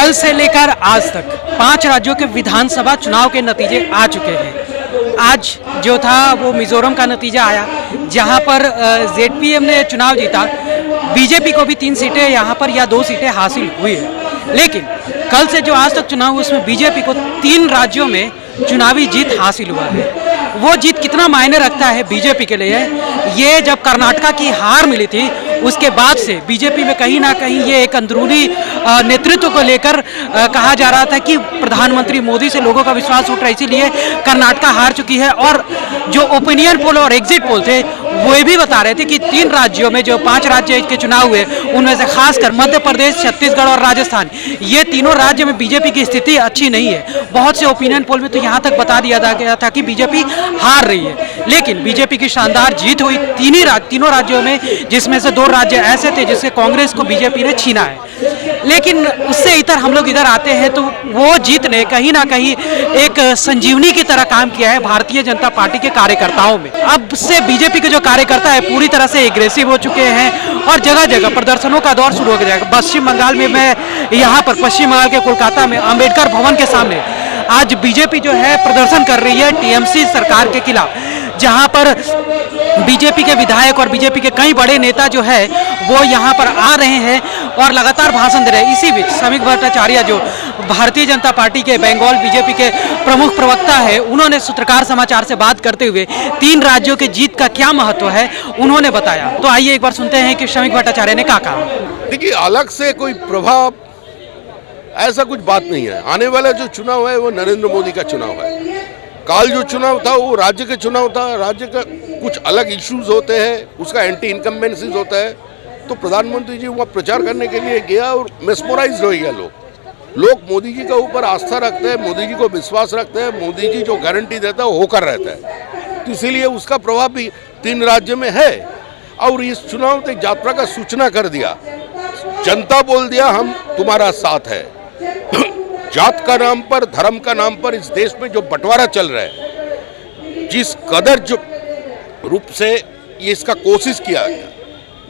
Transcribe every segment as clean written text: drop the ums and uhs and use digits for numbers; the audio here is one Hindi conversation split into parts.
कल से लेकर आज तक 5 राज्यों के विधानसभा चुनाव के नतीजे आ चुके हैं। आज जो था वो मिजोरम का नतीजा आया, जहां पर जेडपीएम ने चुनाव जीता। बीजेपी को भी 3 सीटें यहाँ पर या 2 सीटें हासिल हुई है, लेकिन कल से जो आज तक चुनाव हुआ उसमें बीजेपी को 3 राज्यों में चुनावी जीत हासिल हुआ है। वो जीत कितना मायने रखता है बीजेपी के लिए, ये जब कर्नाटका की हार मिली थी उसके बाद से बीजेपी में कहीं ना कहीं ये एक अंदरूनी नेतृत्व को लेकर कहा जा रहा था कि प्रधानमंत्री मोदी से लोगों का विश्वास उठ रहा है, इसीलिए कर्नाटका हार चुकी है। और जो ओपिनियन पोल और एग्जिट पोल थे वो भी बता रहे थे कि 3 राज्यों में जो 5 राज्य के चुनाव हुए उनमें से खासकर मध्य प्रदेश, छत्तीसगढ़ और राजस्थान, ये तीनों राज्य में बीजेपी की स्थिति अच्छी नहीं है। बहुत से ओपिनियन पोल में तो यहाँ तक बता दिया गया था कि बीजेपी हार रही है, लेकिन बीजेपी की शानदार जीत हुई तीनों राज्यों में, जिसमें से 2 राज्य ऐसे थे जिससे कांग्रेस को बीजेपी ने छीना है। लेकिन उससे इधर हम लोग इधर आते हैं तो वो जीत ने कहीं ना कहीं एक संजीवनी की तरह काम किया है भारतीय जनता पार्टी के कार्यकर्ताओं में। अब से बीजेपी के जो कार्यकर्ता है पूरी तरह से एग्रेसिव हो चुके हैं और जगह जगह प्रदर्शनों का दौर शुरू हो जाएगा। पश्चिम बंगाल में मैं यहाँ पर पश्चिम बंगाल के कोलकाता में अंबेडकर भवन के सामने आज बीजेपी जो है प्रदर्शन कर रही है टीएमसी सरकार के खिलाफ, जहां पर बीजेपी के विधायक और बीजेपी के कई बड़े नेता जो है वो यहाँ पर आ रहे हैं और लगातार भाषण दे रहे हैं। इसी बीच श्रमिक भट्टाचार्य जो भारतीय जनता पार्टी के बंगाल बीजेपी के प्रमुख प्रवक्ता है, उन्होंने सूत्रकार समाचार से बात करते हुए 3 राज्यों के जीत का क्या महत्व है उन्होंने बताया। तो आइए एक बार सुनते हैं कि श्रमिक भट्टाचार्य ने क्या कहा। देखिए, अलग से कोई प्रभाव ऐसा कुछ बात नहीं है। आने वाला जो चुनाव है वो नरेंद्र मोदी का चुनाव है। काल जो चुनाव था वो राज्य का चुनाव था। राज्य का कुछ अलग इश्यूज होते हैं, उसका एंटी इनकम्बेंसीज होता है। तो प्रधानमंत्री जी वहाँ प्रचार करने के लिए गया और मेस्मराइज हो गया। लोग मोदी जी के ऊपर आस्था रखते हैं, मोदी जी को विश्वास रखते हैं। मोदी जी जो गारंटी देता है वो होकर रहता है, तो इसीलिए उसका प्रभाव भी 3 राज्य में है। और इस चुनाव तक यात्रा का सूचना कर दिया, जनता बोल दिया हम तुम्हारा साथ है। जात का नाम पर, धर्म का नाम पर इस देश में जो बंटवारा चल रहा है, जिस कदर जो रूप से ये इसका कोशिश किया गया,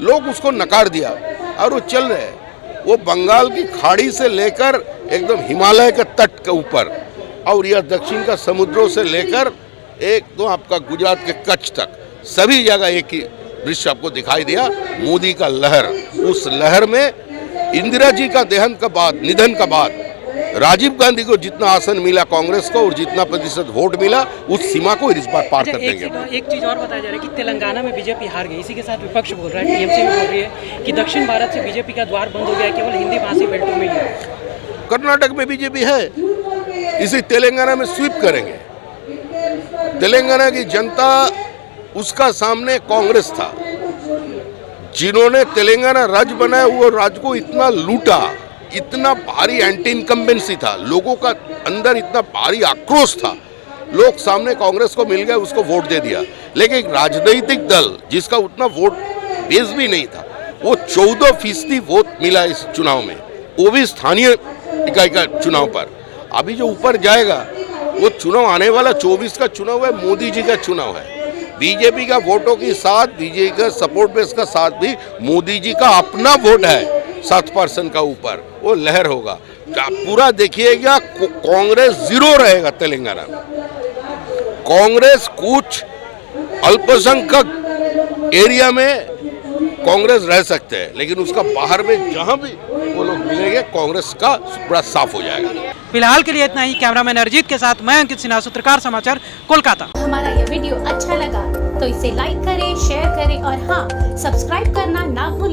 लोग उसको नकार दिया और वो चल रहे हैं। वो बंगाल की खाड़ी से लेकर एकदम हिमालय के तट के ऊपर और यह दक्षिण का समुद्रों से लेकर एक तो आपका गुजरात के कच्छ तक सभी जगह एक ही दृश्य आपको दिखाई दिया, मोदी का लहर। उस लहर में इंदिरा जी का निधन का बाद राजीव गांधी को जितना आसन मिला कांग्रेस को और जितना प्रतिशत वोट मिला, उस सीमा को इस बार पार कर देंगे। एक चीज और बताया जा रहा है कि तेलंगाना में बीजेपी हार गई। इसी के साथ विपक्ष बोल रहा है, टीएमसी भी बोल रही है कि दक्षिण भारत से बीजेपी का द्वार बंद हो गया, केवल हिंदी भाषी बेल्टों में ही है। कर्नाटक में बीजेपी है, इसे तेलंगाना में स्वीप करेंगे। तेलंगाना की जनता उसका सामने कांग्रेस था, जिन्होंने तेलंगाना राज्य बनाया। वो राज्य को इतना लूटा, इतना भारी एंटी इनकम्बेंसी था, लोगों का अंदर इतना भारी आक्रोश था। लोग सामने कांग्रेस को मिल गए, उसको वोट दे दिया। लेकिन एक राजनीतिक दल जिसका उतना वोट बेस भी नहीं था, वो 14% वोट मिला इस चुनाव में, वो भी स्थानीय इकाई का चुनाव पर। अभी जो ऊपर जाएगा वो चुनाव आने वाला 24 का चुनाव है, मोदी जी का चुनाव है। बीजेपी का वोटों के साथ, बीजेपी का सपोर्ट बेस का साथ भी मोदी जी का अपना वोट है 7% का ऊपर, वो लहर होगा। पूरा देखिएगा, कांग्रेस 0 रहेगा तेलंगाना में। कांग्रेस कुछ अल्पसंख्यक एरिया में कांग्रेस रह सकते हैं, लेकिन उसका बाहर में जहां भी वो लोग मिलेंगे कांग्रेस का पूरा साफ हो जाएगा। फिलहाल के लिए इतना ही। कैमरामैन अरिजीत के साथ मैं अंकित सिन्हा, सूत्रकार समाचार, कोलकाता। हमारा ये वीडियो अच्छा लगा तो इसे लाइक करें, शेयर करें और हाँ, सब्सक्राइब करना ना भूलें।